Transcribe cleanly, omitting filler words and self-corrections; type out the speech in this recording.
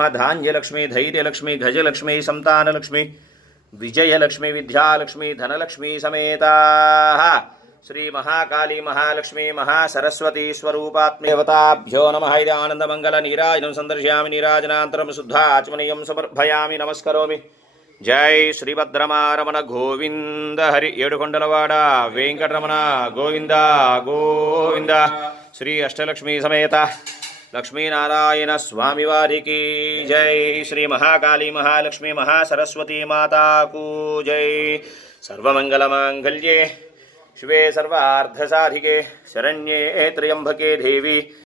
नमः धान्यलक्ष्मी धैर्यलक्ष्मी गजलक्ष्मी संतानलक्ष्मी विजयलक्ष्मी विद्यालक्ष्मी धनलक्ष्मी समेताः श्री महाकाली महालक्ष्मी महासरस्वती स्वरूपात्मदेवताभ्यो नमः। इति आनंदमंगल नीराजनं संदर्शयामि नीराजनान्तरं शुद्धाचमनीयं समर्पयामि नमस्करोमि। जय श्रीभद्रमारमण गोविंद हरि ఏడుకొండలవాడ వెంకటరమణ గోవింద గోవింద। श्री अष्टलक्ष्मी समेत लक्ष्मीनारायण स्वामी वारिकी जय। श्री महाकाली महालक्ष्मी महासरस्वती माता को जय। सर्वमंगलमांगल्ये शिवे सर्वार्धसाधिके शरण्ये त्र्यंबके देवी